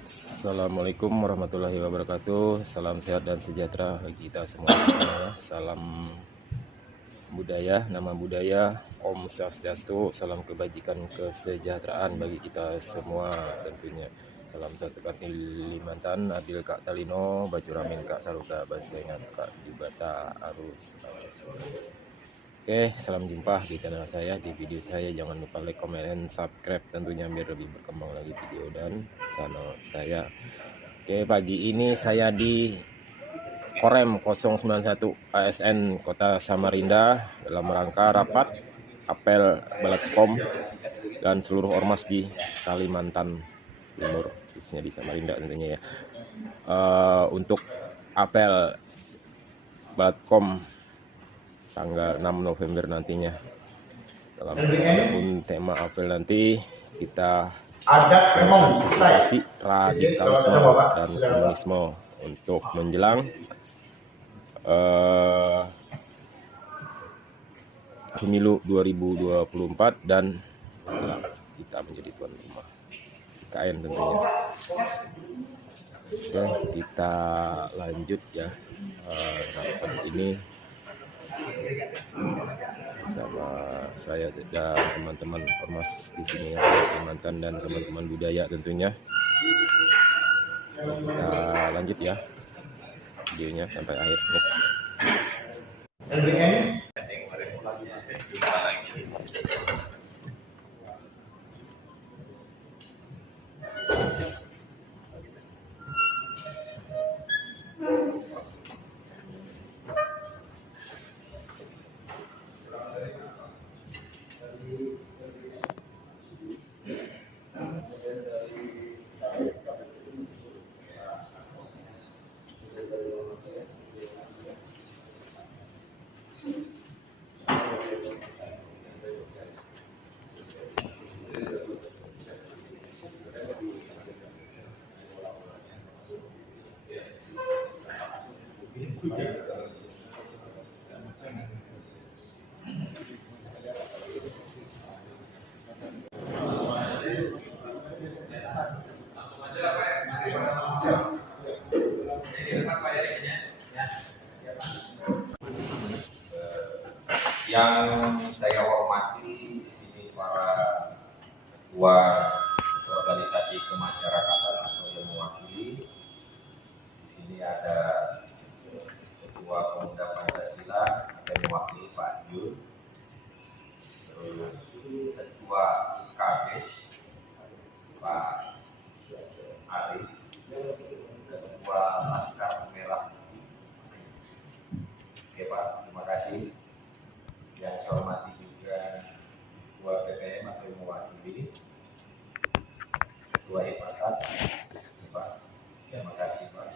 Assalamualaikum warahmatullahi wabarakatuh. Salam sehat dan sejahtera bagi kita semua. Salam budaya, nama budaya, Om Swastiastu. Salam kebajikan, kesejahteraan bagi kita semua tentunya. Salam satu Kalimantan, Abil Kak Talino, Baju Ramin Kak Saruka, Basengat Kak Dibata, Arus. Oke, salam jumpa di channel saya, di video saya. Jangan lupa like, comment, and subscribe tentunya biar lebih berkembang lagi video dan channel saya. Oke, pagi ini saya di Korem 091 ASN Kota Samarinda dalam rangka rapat apel Balatkom dan seluruh ormas di Kalimantan Timur, khususnya di Samarinda tentunya ya. Untuk apel Balatkom tanggal 6 November nantinya. Dalam tema apel nanti kita mengantisipasi radikalisme dan komunisme untuk menjelang pemilu 2024 dan kita menjadi tuan rumah IKN tentunya. Oke, kita lanjut ya rapat ini sama saya dan teman-teman ormas di sini ya, Kalimantan dan teman-teman budaya tentunya. Kita lanjut ya videonya sampai akhir nih. Yang saya hormati di sini para ketua organisasi kemasyarakatan atau yang mewakili. Di sini ada ketua Pemuda Pancasila yang mewakili Pak Jun, terus ketua IKBES Pak Arif, ketua Laskar Merah. Oke Pak, terima kasih. Yang saya hormati juga Ketua PPM atau yang mewakili Ketua Hipatan, Pak. Terima kasih Pak.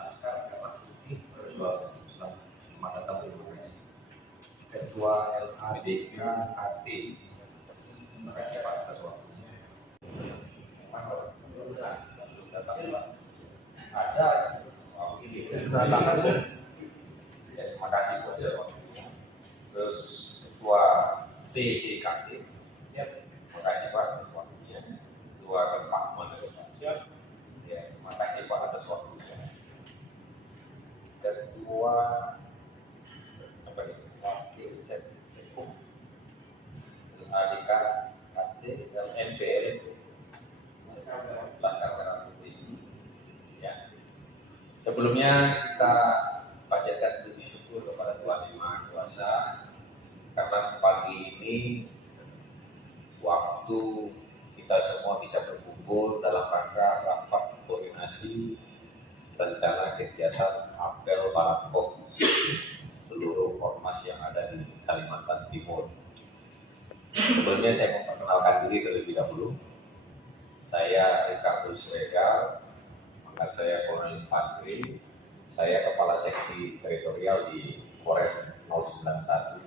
Laskar Merah Putih Perjuangan Islam. Selamat datang, terima kasih. Ketua LADK AT. Terima kasih Pak atas waktunya. Ada wakili datang. Terima kasih buat waktunya. Terus Ketua TDKT, ya, terima kasih Pak atas waktunya. Ketua Departemen ya, terima kasih Pak atas waktunya. Ketua Wakil Sekum ADK AT dan MPR Laskar Merah Putih. Ya. Sebelumnya kita panjatkan puji syukur kepada Tuhan Yang Maha Kuasa karena pagi ini waktu kita semua bisa berkumpul dalam rangka rapat koordinasi rencana kegiatan apel Balatkom seluruh ormas yang ada di Kalimantan Timur. Sebelumnya saya memperkenalkan diri terlebih dahulu. Saya Ricardo Sregar, maka saya Kolonel Infanteri. Saya Kepala Seksi Teritorial di Korem 091.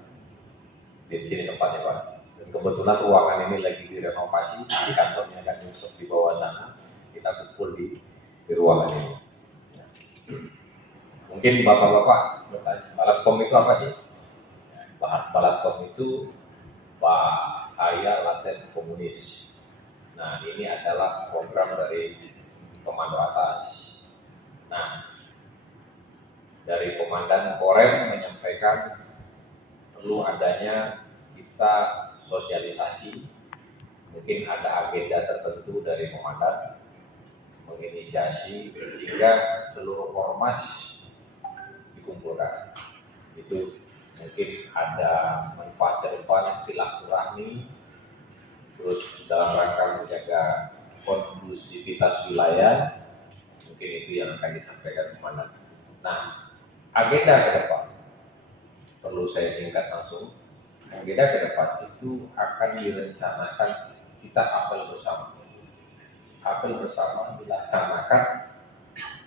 Di sini tempatnya Pak. Dan kebetulan ruangan ini lagi direnovasi, di kantornya Kang Yusuf di bawah sana. Kita kumpul di ruangan ini. Mungkin Bapak-Bapak bertanya, Balatkom itu apa sih? Balatkom itu bahaya laten komunis. Nah, ini adalah program dari komando atas. Nah, dari Komandan Korem menyampaikan perlu adanya kita sosialisasi. Mungkin ada agenda tertentu dari komandan menginisiasi sehingga seluruh ormas dikumpulkan. Itu mungkin ada manfaat ke depan silaturahmi, terus dalam rangka menjaga kondusivitas wilayah, mungkin itu yang akan disampaikan komandan. Nah, agenda ke depan perlu saya singkat langsung. Agenda ke depan itu akan direncanakan kita apel bersama. Apel bersama dilaksanakan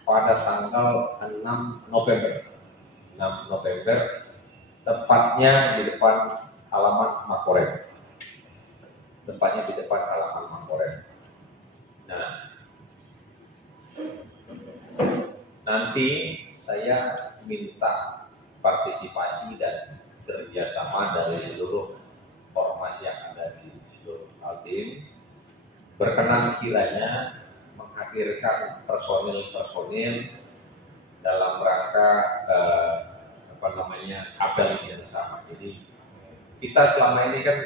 pada tanggal 6 November. 6 November, tepatnya di depan halaman Makorem. Tepatnya di depan halaman Makorem. Nah, nanti saya minta partisipasi dan kerjasama dari seluruh ormas yang ada di seluruh Kaltim. Berkenan kiranya menghadirkan personil-personil dalam rangka apel yang sama. Jadi kita selama ini kan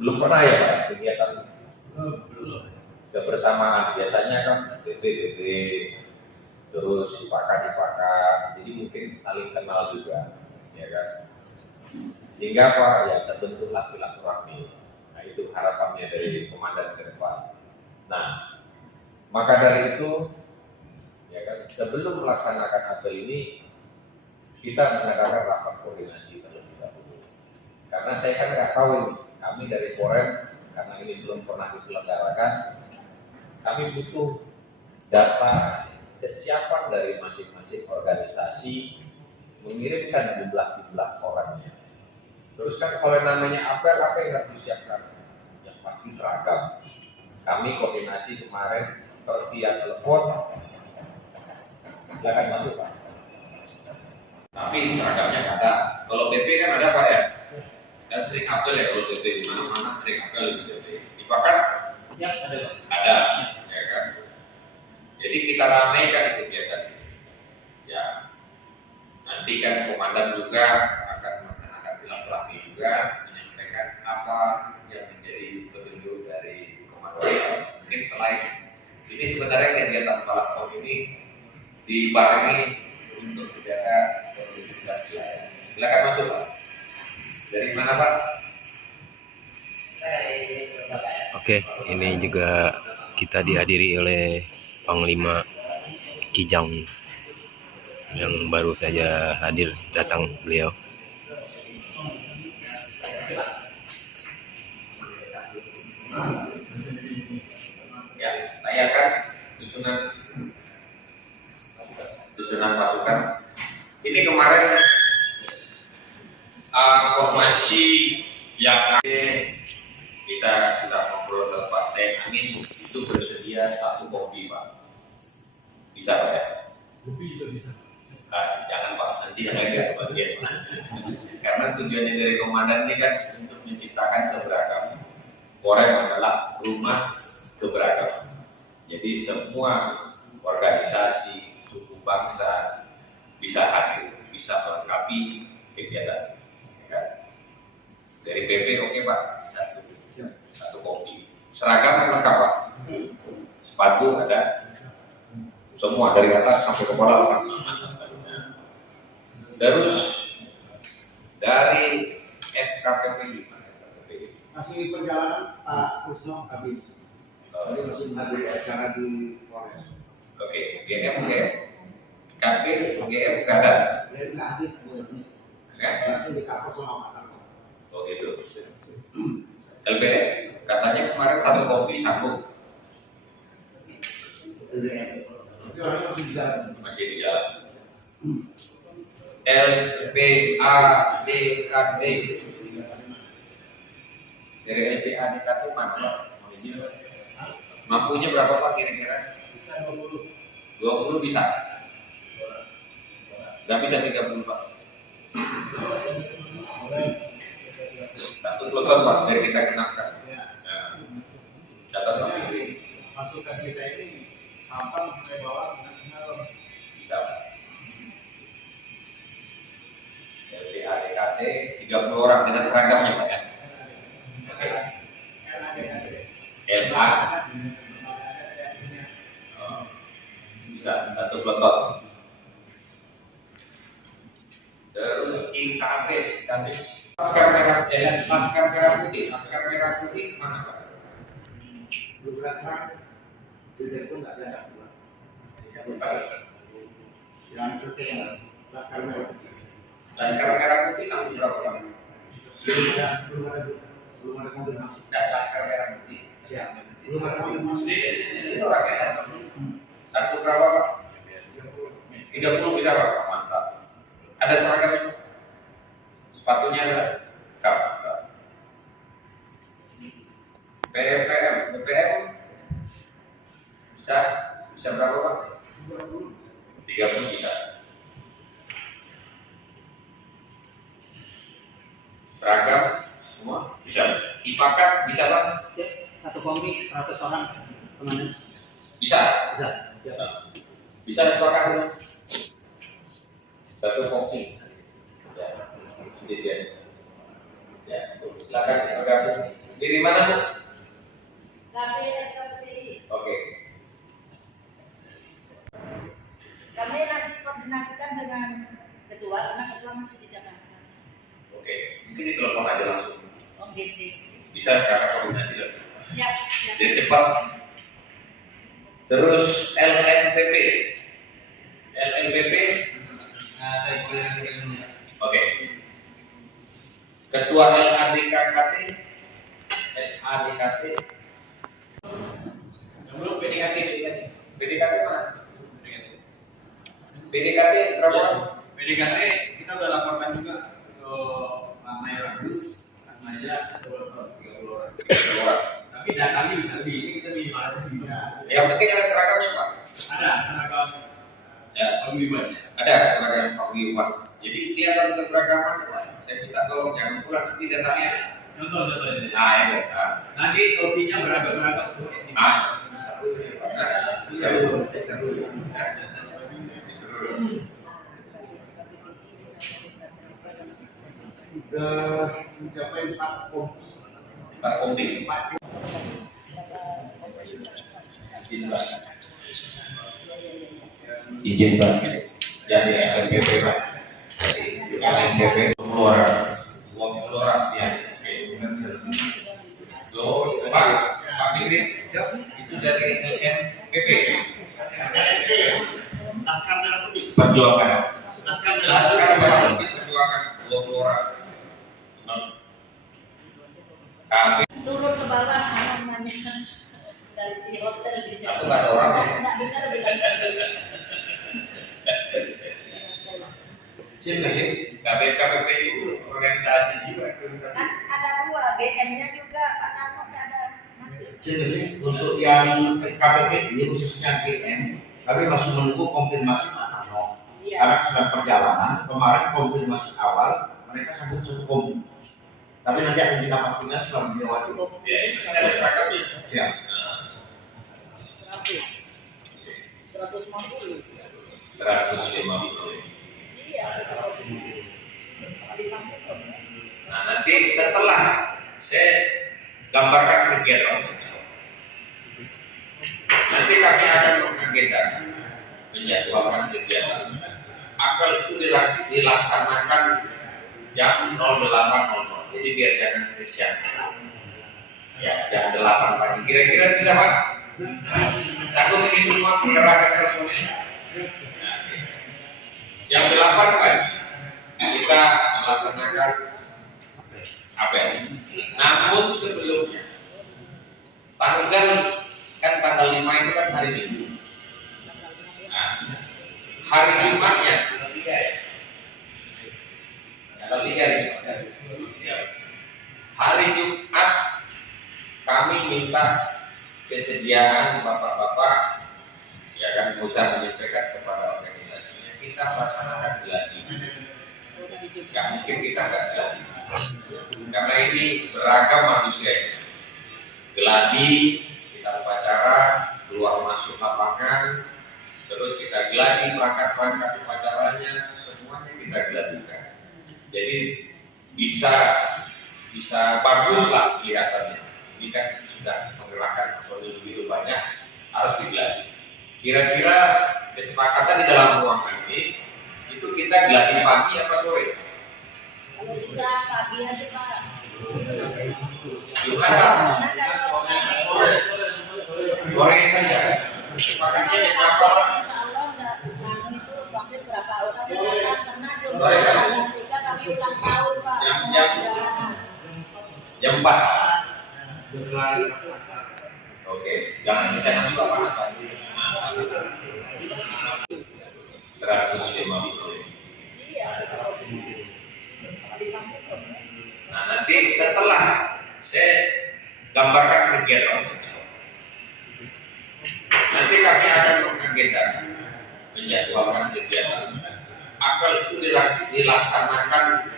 belum pernah ya Pak kegiatan kebersamaan. Biasanya kan BPBB terus dipakan. Jadi mungkin saling kenal juga, ya kan. Sehingga Pak ya terbentuklah silaturahmi. Nah itu harapannya dari komandan ke depan. Nah maka dari itu ya kan sebelum melaksanakan apel ini kita mengadakan rapat koordinasi terlebih dahulu. Karena saya kan nggak tahu ini, kami dari Korem karena ini belum pernah diselenggarakan, kami butuh data kesiapan dari masing-masing organisasi mengirimkan jumlah orangnya. Terus kan kalau namanya apel, apa yang harus disiapkan? Yang pasti seragam. Kami koordinasi kemarin via telepon, silakan masuk Pak. Tapi seragamnya ada. Kalau PP kan ada Pak ya? Dan sering apel ya kalau PP di mana-mana sering apel di PP. Di Pakan? Ya ada Pak. Ada, ya kan? Jadi kita ramaikan kegiatan. Ya, nanti kan komandan juga akan melaksanakan silaturahmi juga menyampaikan apa yang menjadi petunjuk dari komando. Mungkin selain ini sebenarnya kegiatan balap tahun ini dibarengi untuk menjaga kondusivitas wilayah. Silakan masuk Pak. Dari mana Pak? Oke, ini juga kita dihadiri oleh Panglima Kijang yang baru saja hadir datang beliau. Ya, saya kan susunan pasukan. Ini kemarin formasi yang kita sudah ngobrol dengan Pak Seng Amin itu bersedia 1 kopi Pak. Bisa Pak ya? Kopi juga bisa. Jangan Pak, nanti yang lagi ada bagian Pak. Karena tujuannya dari komandan ini kan untuk menciptakan keberagaman. Korem adalah rumah keberagaman. Jadi semua organisasi, suku bangsa bisa hadir, bisa melengkapi kegiatan. Dari PP oke Pak, satu kopi. Seragam lengkap Pak. Sepatu ada. Semua dari atas sampai ke bawah. Terus dari FKPP masih perjalanan Pak Kusno habis. Jadi masih menghadiri acara di Polres. Oke, GM, KP, GM nggak ada. Jadi nggak habis, langsung di kapal sama Pak Tarno. Oh gitu. LPD, katanya kemarin 1 kopi sambung. Itu orangnya masih di jalan. Masih di jalan. LPADKT. Dari LPADKT mana Pak? Mampunya berapa Pak kira-kira? Bisa 20. 20 bisa? Nggak bisa 30 Pak? Satu telepon Pak, dari kita kenalkan. Nah, catat pasukan kita ini tampan sampai bawah dengan bisa. Dari ADKT 30 orang dengan seragamnya Pak ya. Oke. LA bisa satu peleton. Terus IKBS, Laskar merah putih, Laskar merah putih mana Pak? beberapa tidak pun nggak ada yang penting laskar merah putih. Laskar merah putih sampai berapa Pak? Belum ada konfirmasi. Dan Laskar merah putih. Siap. Belum ada konfirmasi. Ini orangnya datang. Satu berapa Pak? 30 bisa Pak? Mantap. Ada seragamnya? Sepatunya ada? Mantap. BPM bisa berapa Pak? 30 bisa. Seragam semua bisa. IPAKAT bisa Pak? Satu kompi 100 orang teman. Bisa. Bisa. Bisa IPAKAT. Satu kopi. Ya, ini dia. Ya, silakan bergabung. Dari mana Bu? Oke. Kami nanti koordinasikan dengan ketua karena ketua masih di Jakarta. Oke, mungkin ditelepon aja langsung. Oh gitu. Bisa sekarang koordinasi lagi. Siap. Jadi cepat. Terus LNPP. LNPP. Saya koordinasikan dulu. Oke. Ketua LADKKT. LADKT. Belum PDKT. PDKT mana? PDKT berapa? PDKT kita udah laporkan juga ke Pak Mayor Agus, Pak Maja 30 orang. 30 orang. Tapi datanya bisa lebih, ini kita lebih malah lebih. Yang penting ada seragamnya Pak. Ada seragam Ya, pengirimannya. ada seragam Pak Wiwan. Jadi lihat keberagaman. Saya minta tolong jangan pulang nanti datangnya. Contoh ini. Nah itu. Nah. Nanti topinya beragam-beragam seperti ini. Sudah mencapai 4 kompi. Pak Kompi. Izin Pak. Jadi LNPP Pak. LNPP 20 orang. 20 orang ya. Oke, benar selesai. Pak, Pak Fikri, itu dari LNPP. Laskar merah putih. Perjuangan. Laskar Laskar merah putih perjuangan 20 orang. Kami Turun ke bawah namanya dari hotel di aku nggak ada orang. Nggak dengar bilang. Siapa sih? KPP itu organisasi juga. Kan ada 2, GM-nya juga Pak Karno ada masih. Siapa sih? Untuk yang KPP ini khususnya GM, kami masih menunggu konfirmasi Pak Karno. Iya. Karena sedang perjalanan, kemarin konfirmasi awal mereka sambung satu kompi. Tapi nanti akan kita pastikan setelah beliau wajib. Ya ini kan ada seragamnya. Siap. 150. 150. Iya. Nah nanti setelah saya gambarkan kegiatan, nanti kami akan mengagendakan menjadwalkan kegiatan. Apel itu dilaksanakan jam 08.00. Jadi biar jangan kesian. Ya, jam 8 pagi. Kira-kira bisa Pak? Satu ini semua mengerahkan personil. Nah, jam 8 kan kita melaksanakan apel. Namun sebelumnya tanggal 5 itu kan hari Minggu. Nah, hari Jumatnya tanggal 3 ya. Tanggal 3 ya. Hari Jumat kami minta kesediaan bapak-bapak ya kan bisa menyampaikan kepada organisasinya kita melaksanakan geladi. Gak mungkin kita nggak geladi karena ini beragam manusia ini. Geladi kita upacara baguslah kelihatannya. Ini kan sudah menggerakkan personil begitu banyak, harus digeladi. Kira-kira kesepakatan di dalam ruangan ini itu kita geladi pagi apa sore? Kalau bisa pagi aja Pak. Gimana? Sore saja. Kesepakatannya jam berapa? Insya Allah nggak itu waktu berapa orang karena jumlah yang tiga kami ulang tahun Pak. Jam 4. Oke, jangan di sana juga panas Pak. 150. Nah, nanti setelah saya gambarkan kegiatan, nanti kami akan mengagendakan menjadwalkan kegiatan. Apel itu dilaksanakan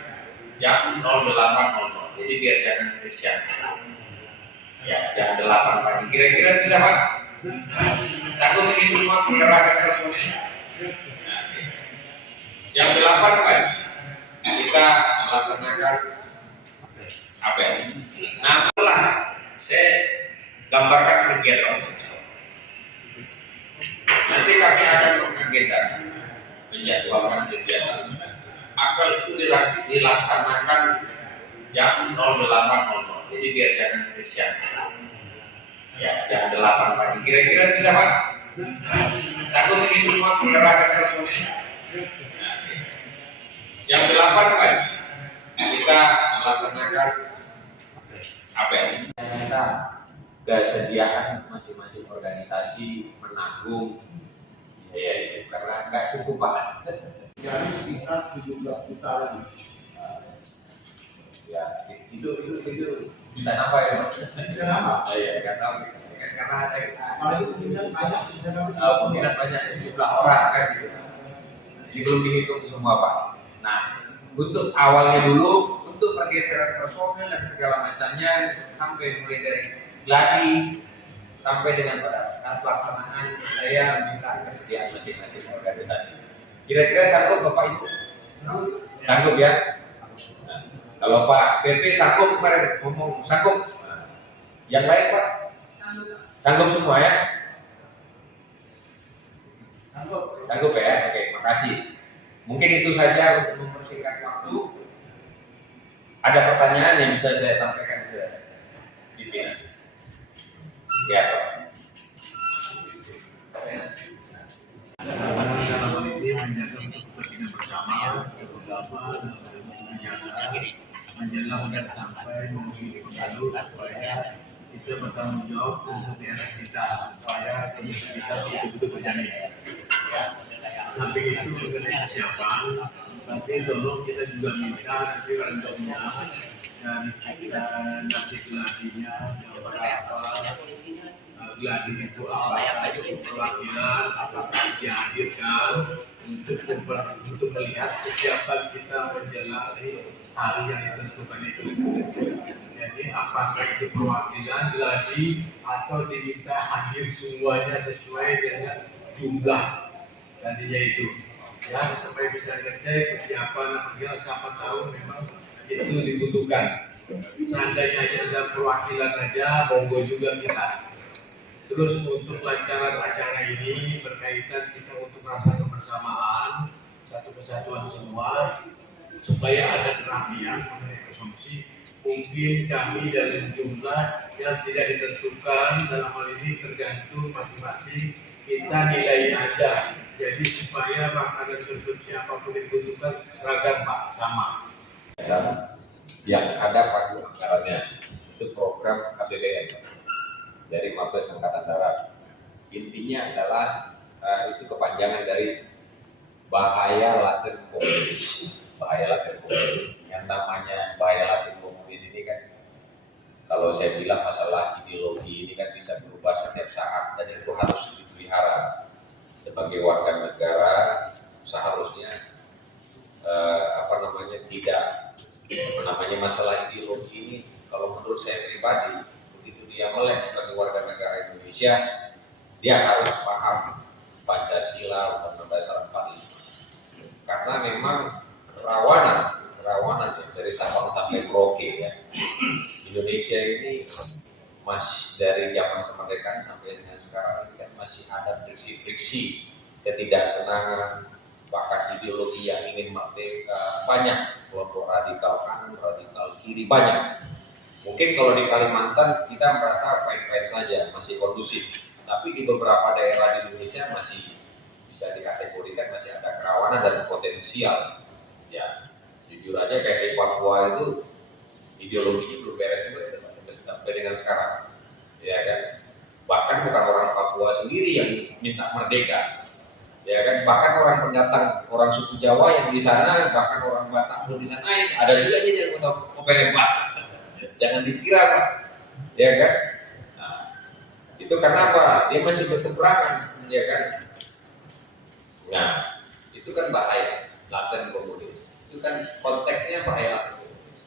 jam 08.00. Jadi biar jangan kesian. Ya, jam 8 pagi. Kira-kira bisa Pak? Satu ini semua menggerakkan personil. Jam 8 pagi kita melaksanakan apel. Nah, setelah saya gambarkan kegiatan, nanti kami akan mengagendakan menjadwalkan kegiatan. Apel itu dilaksanakan jam 08.00. Jadi biar jangan kesian. Ya, jam 8 pagi. Kira-kira bisa Pak? Satu ini semua menggerakkan personil. Jam 8 pagi kita melaksanakan apel. Kita kesediaan masing-masing organisasi menanggung ya itu karena nggak cukup Pak. Jadi sekitar 17 juta lagi. Ya itu bisa nambah ya Pak? Bisa nambah. Iya karena ada Paling kemungkinan banyak bisa nambah. kemungkinan banyak jumlah orang kan gitu. Jadi belum dihitung semua Pak. Nah untuk awalnya dulu untuk pergeseran personel dan segala macamnya sampai mulai dari gladi sampai dengan pada pelaksanaan saya minta kesediaan masing-masing organisasi. Kira-kira sanggup Bapak Ibu? Sanggup ya? Nah, kalau Pak PP sanggup kemarin ngomong sanggup. Yang lain Pak? Sanggup semua ya? Sanggup ya? Oke, makasih. Mungkin itu saja untuk mempersingkat waktu. Ada pertanyaan yang bisa saya sampaikan ke pimpinan? Ya Pak. Dalam ini menjaga untuk kepentingan bersama, terutama menjaga menjelang dan sampai memilih pemilu supaya kita bertanggung jawab untuk daerah kita supaya kita betul-betul terjamin. Sampai itu mengenai kesiapan, nanti sebelum kita juga minta nanti randomnya dan nanti geladinya berapa. Gladi itu apakah perwakilan, apakah dihadirkan untuk melihat kesiapan kita menjalani hari yang ditentukan itu. Jadi apakah itu perwakilan gladi atau diminta hadir semuanya sesuai dengan jumlah gladinya itu. Ya supaya bisa ngecek kesiapan apabila siapa tahu memang itu dibutuhkan. Seandainya hanya ada perwakilan aja, monggo juga kita. Terus untuk lancaran acara ini berkaitan kita untuk rasa kebersamaan, satu kesatuan semua, supaya ada kerapian mengenai konsumsi. Mungkin kami dalam jumlah yang tidak ditentukan dalam hal ini tergantung masing-masing kita nilai aja. Jadi supaya makanan konsumsi apapun dibutuhkan seragam Pak sama. Dan yang ada pagu anggarannya itu program APBN dari Mabes Angkatan Darat. Intinya adalah itu kepanjangan dari bahaya laten komunis. Bahaya laten komunis. Yang namanya bahaya laten komunis ini kan, kalau saya bilang masalah ideologi ini kan bisa berubah setiap saat dan itu harus dipelihara. Sebagai warga negara seharusnya tidak masalah ideologi ini. Kalau menurut saya pribadi, begitu dia melek sebagai warga negara Indonesia, dia harus paham Pancasila, Undang-Undang Dasar 45. Karena memang kerawanan kerawanan ya, dari Sabang sampai Merauke ya. Indonesia ini masih dari zaman kemerdekaan sampai dengan sekarang ini kan masih ada friksi-friksi, ketidaksenangan, bahkan ideologi yang ingin merdeka, banyak kelompok radikal kanan, radikal kiri, banyak. Mungkin kalau di Kalimantan kita merasa fine-fine saja, masih kondusif, tapi di beberapa daerah di Indonesia masih bisa dikategorikan masih ada kerawanan dan potensial. Ya, jujur aja kayak di Papua itu ideologinya belum beres juga sampai dengan sekarang, ya kan. Bahkan bukan orang Papua sendiri yang minta merdeka, ya kan. Bahkan orang pendatang, orang suku Jawa yang di sana, bahkan orang Batak pun di sana, ada juga aja yang mau berempat. Jangan dikira, Pak, ya kan. Nah, itu karena apa? Dia masih berseberangan, ya kan. Nah, itu kan bahaya laten komunis. Itu kan konteksnya bahaya laten komunis.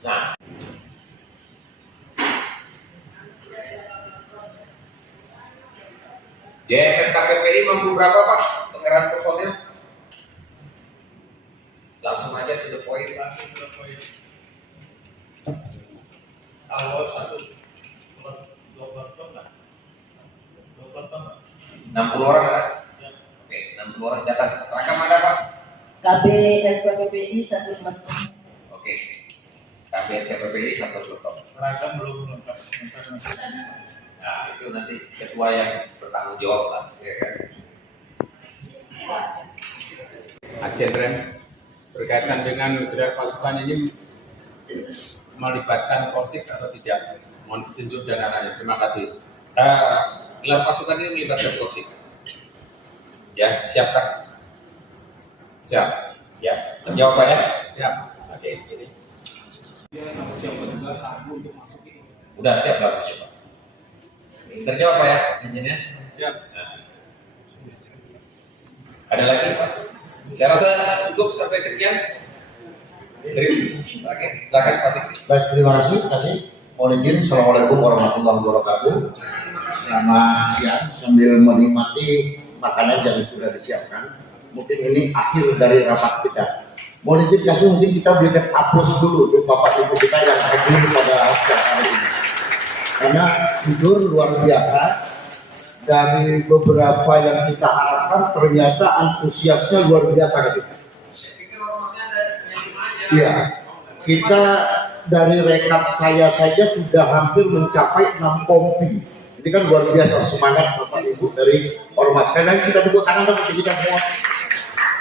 Nah, JMM KPPI mampu berapa, Pak? Pengerahan personil? Langsung aja to the point. Kalau 60 orang kan? Oke, 60 orang catat. Seragam ada, Pak? KB LPPPI 1 peleton. Oke. KBN KPPI 1 peleton. seragam belum lengkap. Nah, itu nanti ketua yang bertanggung jawab lah, ya kan? Ajen Rem, berkaitan dengan gerak pasukan ini melibatkan Korsik atau tidak? Mohon petunjuk dan arahnya. Terima kasih. Gelar pasukan ini melibatkan Korsik. Ya, siapkan. Siap. Ya, menjawab Pak ya? Siap. Oke, ini. Udah siap lah, Pak. Terjawab Pak ya? Intinya? Siap. Nah. Ada lagi Pak? Saya rasa cukup sampai sekian. Oke, silakan Pak. Baik, terima kasih. Mohon izin. Assalamualaikum warahmatullahi wabarakatuh. Selamat siang. Sambil menikmati makanan yang sudah disiapkan. Mungkin ini akhir dari rapat kita. Mohon izin kasih mungkin kita berikan aplaus dulu untuk Bapak Ibu kita yang hadir pada siang hari ini. Karena jujur luar biasa, dari beberapa yang kita harapkan ternyata antusiasnya luar biasa gitu. Iya, kita dari rekap saya saja sudah hampir mencapai 6 kompi. Ini kan luar biasa semangat Bapak Ibu dari Ormas. Sekali lagi kita tepuk tangan untuk kita semua.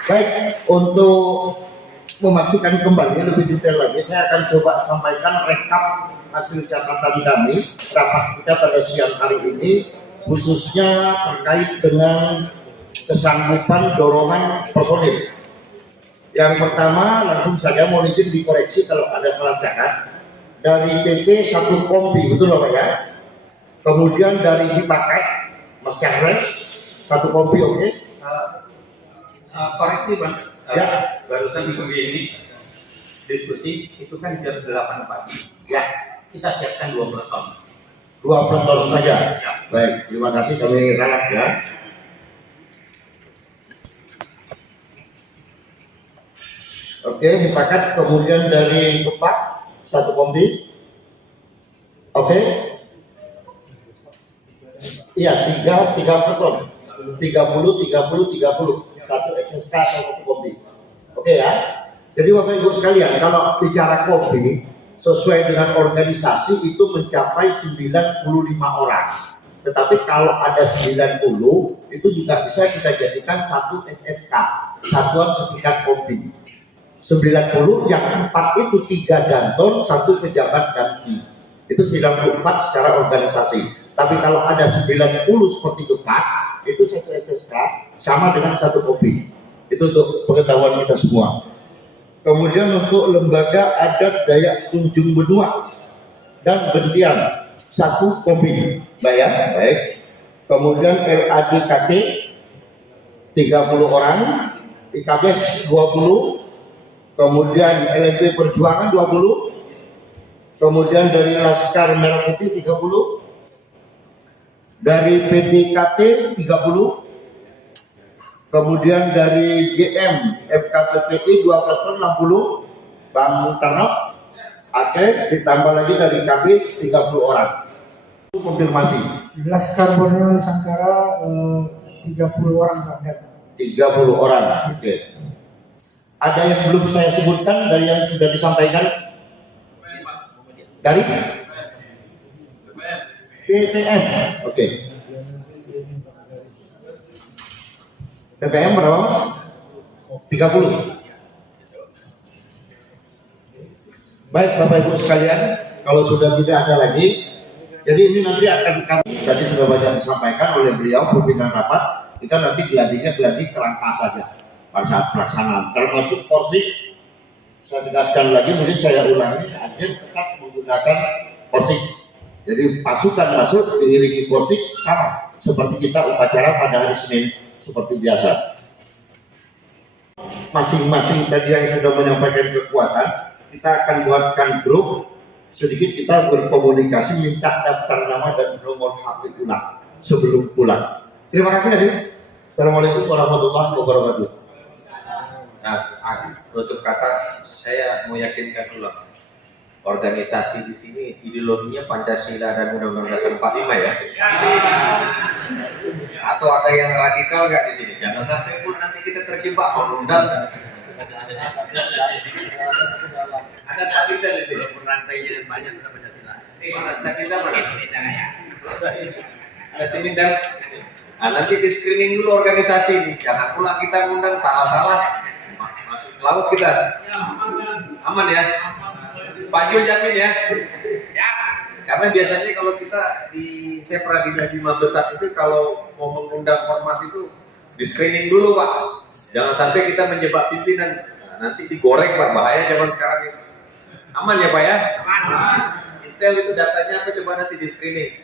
Baik, untuk memastikan kembali lebih detail lagi, saya akan coba sampaikan rekap hasil catatan kami rapat kita pada siang hari ini, khususnya terkait dengan kesanggupan dorongan personil. Yang pertama, langsung saja mohon izin dikoreksi kalau ada salah catat. Dari PP 1 kompi, betul Pak ya? Kemudian dari Hipaket, Mas Charles 1 kompi, oke? Koreksi Bang, Ya. barusan minggu ini diskusi itu kan jam 8 pagi. Ya, Kita siapkan 2 peleton. 2 peleton saja. Ya. Baik, terima kasih kami ralat ya. Oke, Hipaket, kemudian dari Kepak 1 kompi. Oke. Iya, 3 peleton. 30. 1 SSK atau 1 kompi. Oke ya. Jadi Bapak Ibu sekalian, kalau bicara kompi sesuai dengan organisasi itu mencapai 95 orang. Tetapi kalau ada 90 itu juga bisa kita jadikan 1 SSK, satuan setingkat kompi. 90 yang 4 itu 3 danton, 1 pejabat ganti. Itu 94 secara organisasi. Tapi kalau ada 90 seperti itu Pak, itu 1 SSK sama dengan 1 kompi. Itu untuk pengetahuan kita semua. Kemudian untuk lembaga adat Dayak Tunjung Benua dan Bentian 1 kompi. Baik. Kemudian LADKT 30 orang, IKBS 20, kemudian LNP Perjuangan 20, kemudian dari Laskar Merah Putih 30, dari PDKT 30, kemudian dari GM FKPPI 2 peleton 60, Bang Tarno, oke, ditambah lagi dari KB 30 orang. Konfirmasi. Jelas karbonil Sangkara 30 orang Pak. 30 orang, oke. Ada yang belum saya sebutkan dari yang sudah disampaikan? Dari PPM, oke. PPM berapa? 30. Baik Bapak Ibu sekalian, kalau sudah tidak ada lagi, jadi ini nanti akan kami tadi sudah banyak disampaikan oleh beliau pimpinan rapat. Kita nanti geladinya geladi kerangka saja pada saat pelaksanaan. Termasuk porsi, saya tegaskan lagi, mungkin saya ulangi, Ajen tetap menggunakan porsi. Jadi pasukan masuk diiringi porsi sama seperti kita upacara pada hari Senin seperti biasa. Masing-masing tadi yang sudah menyampaikan kekuatan, kita akan buatkan grup, sedikit kita berkomunikasi, minta daftar nama dan nomor HP ulang sebelum pulang. Terima kasih. Assalamualaikum warahmatullahi wabarakatuh. Nah, untuk kata saya mau yakinkan ulang, organisasi di sini ideologinya Pancasila dan Undang-Undang Dasar 45 ya. Atau ada yang radikal nggak di sini? Jangan sampai pun nanti kita terjebak undang. Ada Sakita di sini. Rantainya banyak sudah Pancasila. Mana Sakita mana? Ada sini dan nanti di screening dulu organisasi ini. Jangan pula kita ngundang salah-salah masuk ke laut kita. Aman ya? Pak Jul jamin ya? Ya. Karena biasanya kalau kita di Sepra di Lima Besar itu kalau mau mengundang ormas itu di screening dulu Pak. Jangan sampai kita menjebak pimpinan. Nanti digoreng Pak, bahaya zaman sekarang ini. Aman ya Pak ya? Aman. Intel itu datanya apa coba nanti di screening.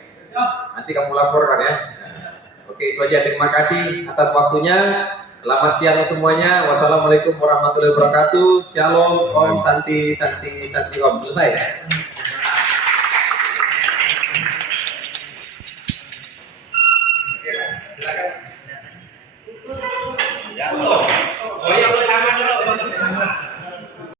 Nanti kamu laporkan ya. Oke, itu aja. Terima kasih atas waktunya. Selamat siang semuanya. Wassalamualaikum warahmatullahi wabarakatuh. Shalom, Om, Santi, Om. Selesai.